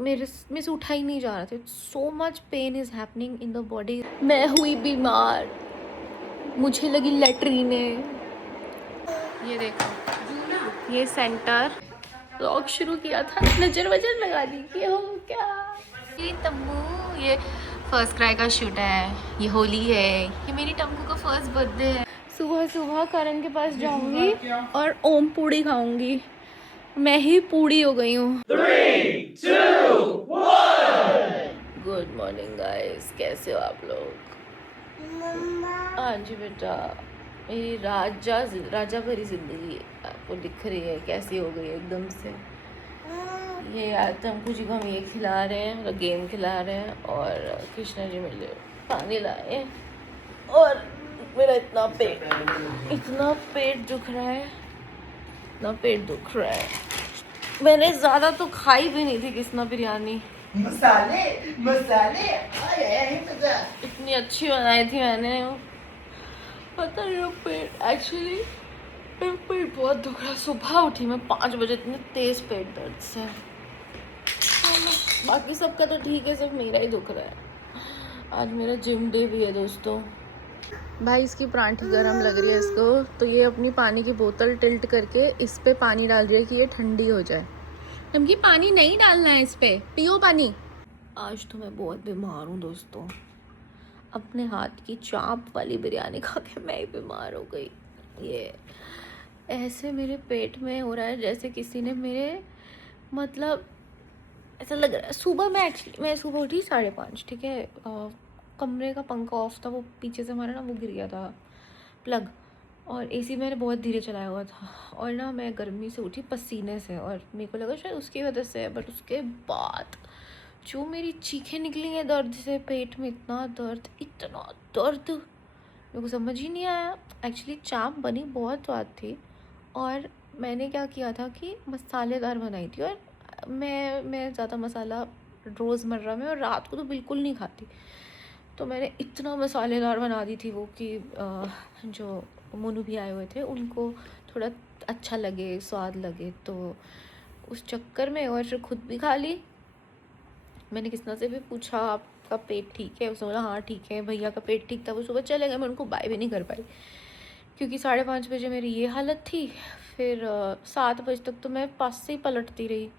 मेरे में से उठा ही नहीं जा रहा था। So much pain is happening in the body. मैं हुई बीमार, मुझे लगी लेटरीने। ये देखो, ये सेंटर व्लॉग शुरू किया था, नजर वजर लगा दी कि हो क्या। ये तम्बू, ये फर्स्ट क्राई का शूट है, ये होली है, ये मेरी टम्बू का फर्स्ट बर्थडे है। सुबह सुबह करण के पास जाऊंगी और ओम पूड़ी खाऊंगी। मैं ही पूड़ी हो गई हूँ। 3, 2, 1 गुड मॉर्निंग गाइस, कैसे हो आप लोग? हाँ जी बेटा, मेरी राजा भरी जिंदगी आपको दिख रही है कैसी हो गई है एकदम से। ये आज हमको जी को हम ये खिला रहे हैं, मतलब गेम खिला रहे हैं, और कृष्णा जी मेरे लिए पानी लाए। और मेरा इतना पेट दुख रहा है, इतना पेट दुख रहा है। मैंने ज़्यादा तो खाई भी नहीं थी कृष्णा बिरयानी, मसाले मसाले इतनी अच्छी बनाई थी मैंने। पता नहीं पेट एक्चुअली पेट बहुत दुख रहा है। सुबह उठी मैं 5 बजे, इतने तेज पेट दर्द से। बाकी सबका तो ठीक है, सिर्फ मेरा ही दुख रहा है। आज मेरा जिम डे भी है दोस्तों। भाई इसकी परांठी गर्म लग रही है इसको, तो ये अपनी पानी की बोतल टिल्ट करके इस पे पानी डाल रही है कि ये ठंडी हो जाए। जबकि पानी नहीं डालना है इस पे, पियो पानी। आज तो मैं बहुत बीमार हूँ दोस्तों, अपने हाथ की चाप वाली बिरयानी खा के मैं ही बीमार हो गई। ये ऐसे मेरे पेट में हो रहा है जैसे किसी ने मेरे, मतलब ऐसा लग रहा है। सुबह मैं सुबह उठी 5:30, ठीक है। कमरे का पंखा ऑफ था, वो पीछे से हमारा ना वो गिर गया था प्लग, और एसी मैंने बहुत धीरे चलाया हुआ था, और ना मैं गर्मी से उठी पसीने से, और मेरे को लगा शायद उसकी वजह से है। बट उसके बाद जो मेरी चीखें निकली हैं दर्द से, पेट में इतना दर्द मेरे को समझ ही नहीं आया। एक्चुअली चाप बनी बहुत स्वाद थी, और मैंने क्या किया था कि मसालेदार बनाई थी, और मैं ज़्यादा मसाला रोज़मर्रा में और रात को तो बिल्कुल नहीं खाती, तो मैंने इतना मसालेदार बना दी थी वो कि जो मोनू भी आए हुए थे उनको थोड़ा अच्छा लगे, स्वाद लगे, तो उस चक्कर में, और फिर खुद भी खा ली। मैंने किसना से भी पूछा आपका पेट ठीक है, उसने बोला हाँ ठीक है। भैया का पेट ठीक था, वो सुबह चले गए, मैं उनको बाय भी नहीं कर पाई क्योंकि 5:30 बजे मेरी ये हालत थी। फिर 7 बजे तक तो मैं पास से ही पलटती रही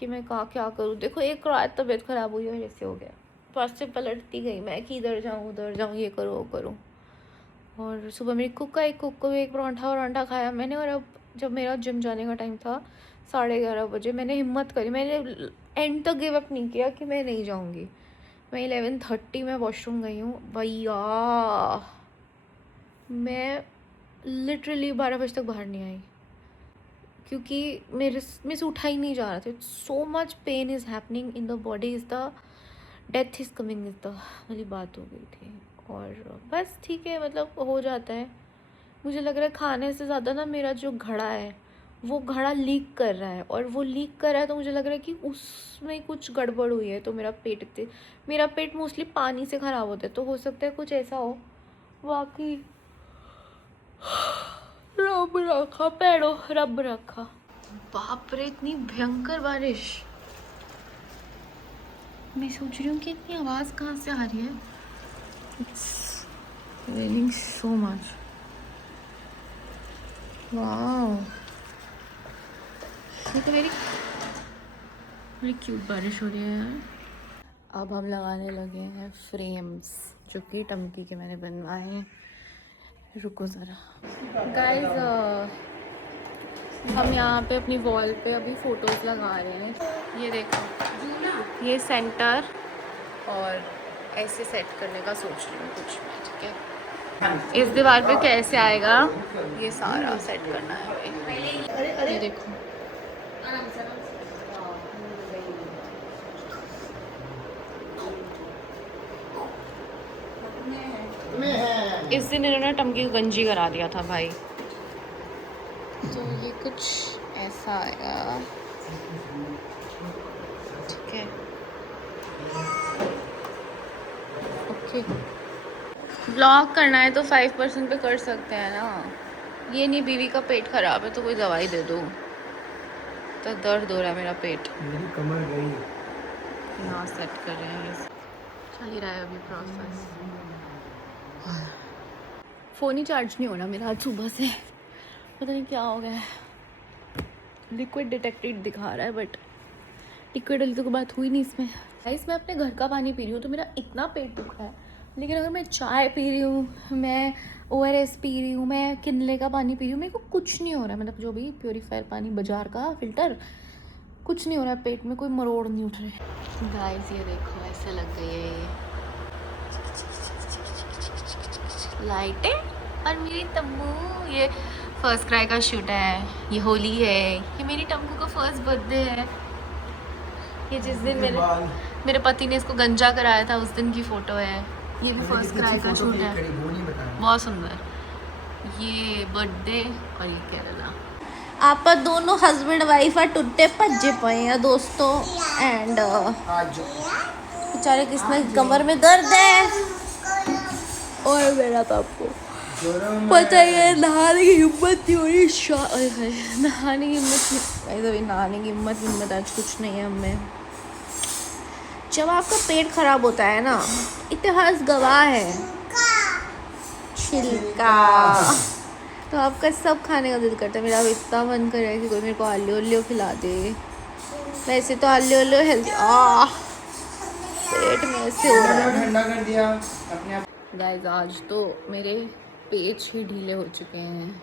कि मैं क्या करूँ। देखो एक रात तबीयत ख़राब हुई और ऐसे हो गया, पास से पलटती गई मैं कि इधर जाऊँ उधर जाऊँ, ये करूँ वो करूँ। और सुबह मेरी कुक को एक परांठा खाया मैंने। और अब जब मेरा जिम जाने का टाइम था 11:30 बजे, मैंने हिम्मत करी, मैंने एंड तक गिव अप नहीं किया कि मैं नहीं जाऊँगी। मैं 11:30 में वॉशरूम गई हूँ भैया, मैं लिटरली 12 बजे तक बाहर नहीं आई क्योंकि मेरे में से उठा ही नहीं जा रहा था। So much pain is happening in the body, is the death is coming, is the वाली बात हो गई थी। और बस ठीक है, मतलब हो जाता है। मुझे लग रहा है खाने से ज़्यादा ना मेरा जो घड़ा है वो घड़ा लीक कर रहा है, और वो लीक कर रहा है तो मुझे लग रहा है कि उसमें कुछ गड़बड़ हुई है। तो मेरा पेट मोस्टली पानी से ख़राब होता है, तो हो सकता है कुछ ऐसा हो। बाकी रब रखा पैड़ो, रब रखा। बाप रे इतनी भयंकर बारिश, मैं सोच रही हूँ कि इतनी आवाज़ कहाँ से आ रही है। It's raining so much. Wow, ये तो बड़ी क्यूट बारिश हो रही है। अब हम लगाने लगे हैं फ्रेम्स जो कि टंकी के मैंने बनवाए हैं। रुको ज़रा गाइस, हम यहाँ पे अपनी वॉल पे अभी फ़ोटोज़ लगा रहे हैं। ये देखो, ये सेंटर, और ऐसे सेट करने का सोच रही हूँ कुछ मैं, ठीक है। इस दीवार पे कैसे आएगा ये सारा सेट करना है। ये देखो, इस दिन इन्होंने टंकी को गंजी करा दिया था भाई। तो ये कुछ ऐसा आएगा, ठीक है। ओके, ब्लॉग करना है तो 5% पे कर सकते हैं ना। ये नहीं बीवी का पेट खराब है तो कोई दवाई दे दो, तो दर्द हो रहा है मेरा पेट। मेरी कमर गई। यहाँ सेट कर रहे हैं, चल ही रहा है अभी प्रोसेस। फ़ोन ही चार्ज नहीं हो रहा मेरा आज सुबह से, पता नहीं क्या हो गया है। लिक्विड डिटेक्टेड दिखा रहा है बट लिक्विड वाली तो बात हुई नहीं इसमें। गाइस मैं अपने घर का पानी पी रही हूँ तो मेरा इतना पेट दुख रहा है, लेकिन अगर मैं चाय पी रही हूँ, मैं ORS पी रही हूँ, मैं किनले का पानी पी रही हूँ, मेरे को कुछ नहीं हो रहा है। मतलब जो भी प्योरीफायर पानी बाजार का फ़िल्टर, कुछ नहीं हो रहा है, पेट में कोई मरोड़ नहीं उठ रहे। गाइस ये देखो ऐसे लग गई है ये लाइटें और मेरी तम्बू। ये फर्स्ट क्राई का शूट है, ये होली है, ये मेरी टम्बू का फर्स्ट बर्थडे है। ये जिस दिन मेरे पति ने इसको गंजा कराया था उस दिन की फ़ोटो है। ये भी फर्स्ट क्राई का शूट है, बहुत सुंदर। ये बर्थडे और ये केरला। आप दोनों हस्बैंड वाइफ टुट्टे भज्जे पे हैं दोस्तों। एंड बेचारे किसने कमर में दर्द है और मेरा तो आपको पता ही है, नहाने की हिम्मत नहीं हो रही। नहाने की हिम्मत नहीं, अभी नहाने की हिम्मत आज कुछ नहीं है हमें। जब आपका पेट खराब होता है ना, इतिहास गवाह है, छिलका तो आपका सब खाने का दिल करता है। मेरा अब इतना मन कर रहा है कि कोई मेरे को आलू उल्लू खिला दे। वैसे तो आलू उल्लू हेल्दी, पेट में ऐसे हो रहा है। ठंडा कर दिया अपने आप। गाइस आज तो मेरे पेच ही ढीले हो चुके हैं।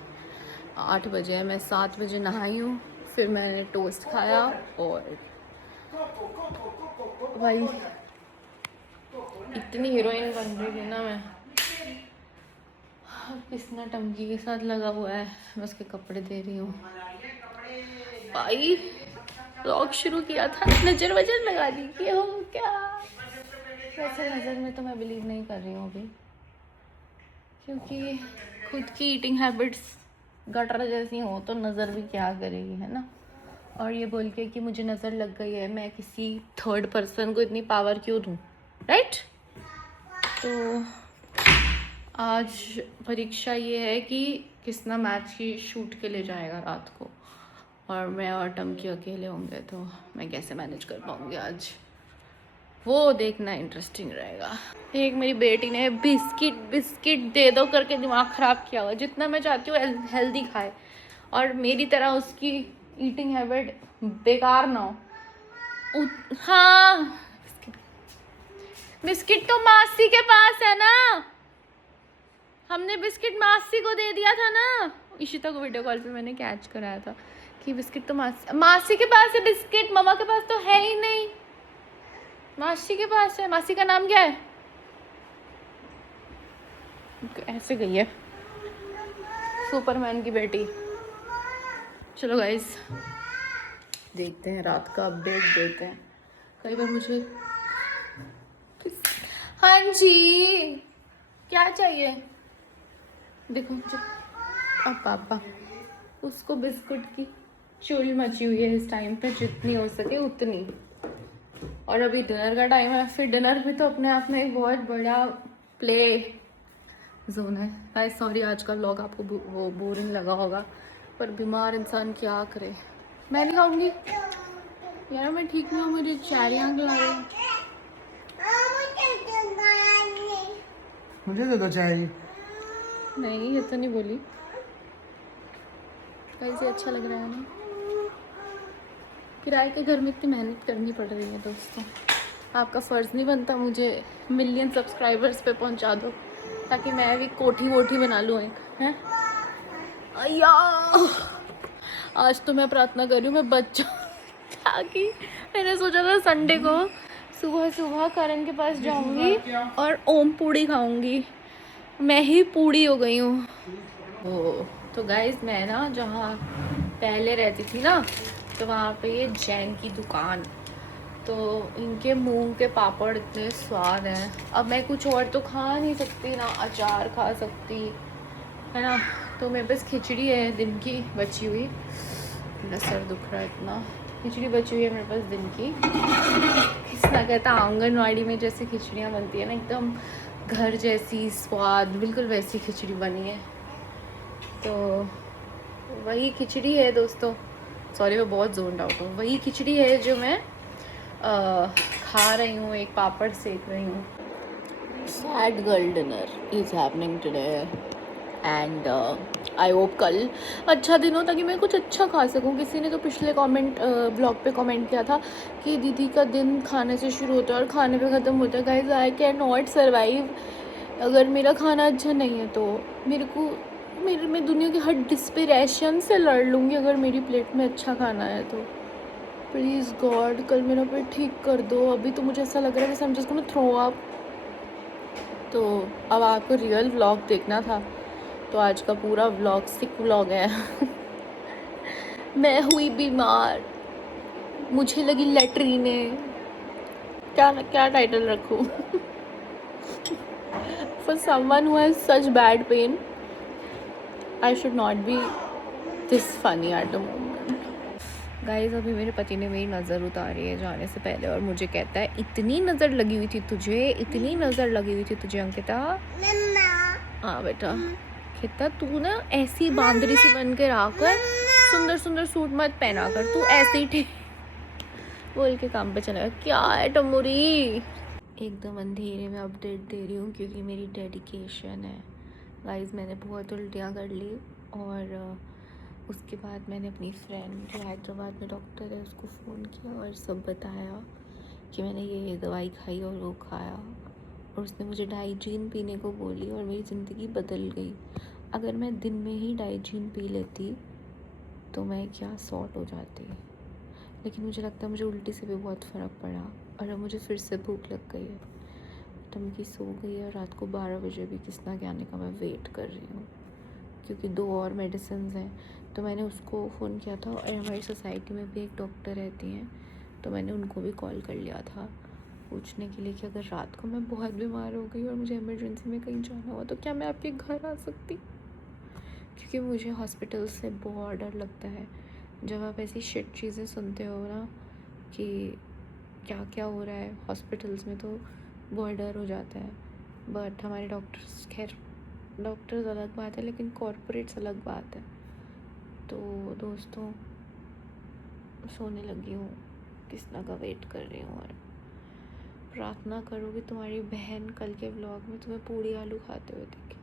8 बजे है, मैं 7 बजे नहाई हूँ, फिर मैंने टोस्ट खाया और भाई इतनी हीरोइन बन रही थी ना मैं। किसना टंकी के साथ लगा हुआ है, मैं उसके कपड़े दे रही हूँ। भाई व्लॉग शुरू किया था, नजर वजर लगा दी कि हो क्या। वैसे नज़र में तो मैं बिलीव नहीं कर रही हूँ अभी, क्योंकि खुद की ईटिंग हैबिट्स गटर जैसी हो तो नज़र भी क्या करेगी, है ना। और ये बोल के कि मुझे नज़र लग गई है, मैं किसी थर्ड पर्सन को इतनी पावर क्यों दूँ, राइट। तो आज परीक्षा ये है कि किसना मैच की शूट के लिए जाएगा रात को, और मैं और टमकी अकेले होंगे तो मैं कैसे मैनेज कर पाऊँगी आज, वो देखना इंटरेस्टिंग रहेगा। एक मेरी बेटी ने बिस्किट दे दो करके दिमाग ख़राब किया हुआ। जितना मैं चाहती हूँ हेल्दी खाए और मेरी तरह उसकी ईटिंग हैबिट बेकार ना हो। हाँ बिस्किट तो मासी के पास है ना, हमने बिस्किट मासी को दे दिया था ना। इशिता को वीडियो कॉल पे मैंने कैच कराया था कि बिस्किट तो मासी के पास है, बिस्किट मम्मा के पास तो है ही नहीं, मासी के पास है। मासी का नाम क्या है, ऐसे गई है सुपरमैन की बेटी। चलो गाइस देखते हैं, रात का अपडेट देते हैं। कई बार मुझे हाँ जी क्या चाहिए, देखो मुझे अब पापा उसको बिस्कुट की चुल मची हुई है इस टाइम पे, जितनी हो सके उतनी। और अभी डिनर का टाइम है, फिर डिनर भी तो अपने आप में एक बहुत बड़ा प्ले जोन है। भाई सॉरी आज का व्लॉग आपको वो बोरिंग लगा होगा, पर बीमार इंसान क्या करे। मैं नहीं खाऊंगी यार, मैं ठीक नहीं हूँ, मुझे चैरियाँ खिला रही। मुझे दे दो चाय। नहीं ये तो नहीं बोली, कैसे अच्छा लग रहा है ना। किराए के घर में इतनी मेहनत करनी पड़ रही है दोस्तों, आपका फ़र्ज़ नहीं बनता मुझे मिलियन सब्सक्राइबर्स पे पहुंचा दो ताकि मैं भी कोठी वोठी बना लूँ एक, हैं। अय्या आज तो मैं प्रार्थना कर रही हूँ मैं बच जाऊँ, ताकि मैंने सोचा था संडे को सुबह सुबह करण के पास जाऊँगी और ओम पूड़ी खाऊँगी। मैं ही पूड़ी हो गई हूँ। ओ तो गाइस मैं ना जहाँ पहले रहती थी ना, तो वहाँ पे ये जैन की दुकान, तो इनके मूंग के पापड़ इतने स्वाद हैं। अब मैं कुछ और तो खा नहीं सकती ना, अचार खा सकती है ना, तो मेरे पास खिचड़ी है दिन की बची हुई। मेरा सर दुख रहा है इतना, खिचड़ी बची हुई है मेरे पास दिन की। किसना कहता आंगनवाड़ी में जैसे खिचड़ियाँ बनती है ना, एकदम घर जैसी स्वाद, बिल्कुल वैसी खिचड़ी बनी है। तो वही खिचड़ी है दोस्तों, सॉरी मैं बहुत जोन आउट हूँ। वही खिचड़ी है जो मैं खा रही हूँ, एक पापड़ सेक रही हूँ। Sad girl dinner is happening today and I hope कल अच्छा दिन हो ताकि मैं कुछ अच्छा खा सकूं। किसी ने तो पिछले ब्लॉग पे कमेंट किया था कि दीदी का दिन खाने से शुरू होता है और खाने पे ख़त्म होता है। Guys I can not survive अगर मेरा खाना अच्छा नहीं है तो। मैं दुनिया के हर डिस्पिरेशन से लड़ लूँगी अगर मेरी प्लेट में अच्छा खाना है तो। प्लीज़ गॉड कल मेरा पेट ठीक कर दो। अभी तो मुझे ऐसा लग रहा है कि I'm just gonna throw up। तो अब आपको रियल व्लॉग देखना था तो आज का पूरा व्लॉग सिक व्लॉग है। मैं हुई बीमार, मुझे लगी लैट्रीने, क्या टाइटल रखूं? For someone who has such bad pain I should not be this funny at the moment. Guys अभी मेरे पति ने मेरी नज़र उतारी है जाने से पहले और मुझे कहता है इतनी नज़र लगी हुई थी तुझे, इतनी नज़र लगी हुई थी तुझे अंकिता। हाँ बेटा, कहता तू ना ऐसी बांदरी सी बन के रहा कर, सुंदर सुंदर सूट मत पहना कर, तू ऐसे ही ठीक बोल के काम पे चला। क्या है टमोरी, एकदम अंधेरे में अपडेट दे रही हूँ क्योंकि मेरी डेडिकेशन है। गाइस मैंने बहुत उल्टियाँ कर ली और उसके बाद मैंने अपनी फ्रेंड जो हैदराबाद में डॉक्टर है उसको फ़ोन किया और सब बताया कि मैंने ये दवाई खाई और वो खाया और उसने मुझे डाइजीन पीने को बोली और मेरी ज़िंदगी बदल गई। अगर मैं दिन में ही डाइजीन पी लेती तो मैं क्या सॉर्ट हो जाती, लेकिन मुझे लगता है मुझे उल्टी से भी बहुत फ़र्क पड़ा और अब मुझे फिर से भूख लग गई है। टमकी सो गई है, रात को 12 बजे भी किसना के आने का मैं वेट कर रही हूँ क्योंकि 2 और मेडिसिन हैं। तो मैंने उसको फ़ोन किया था और हमारी सोसाइटी में भी एक डॉक्टर रहती हैं तो मैंने उनको भी कॉल कर लिया था पूछने के लिए कि अगर रात को मैं बहुत बीमार हो गई और मुझे इमरजेंसी में कहीं जाना हुआ तो क्या मैं आपके घर आ सकती, क्योंकि मुझे हॉस्पिटल से बहुत डर लगता है। जब आप ऐसी शिट चीज़ें सुनते हो ना कि क्या क्या हो रहा है हॉस्पिटल्स में तो बहुत डर हो जाता है। बट हमारे डॉक्टर्स, खैर डॉक्टर्स अलग बात है लेकिन कॉर्पोरेट्स अलग बात है। तो दोस्तों सोने लगी हूँ, किसना का वेट कर रही हूँ और प्रार्थना करो कि तुम्हारी बहन कल के व्लॉग में तुम्हें पूड़ी आलू खाते हुए देखे।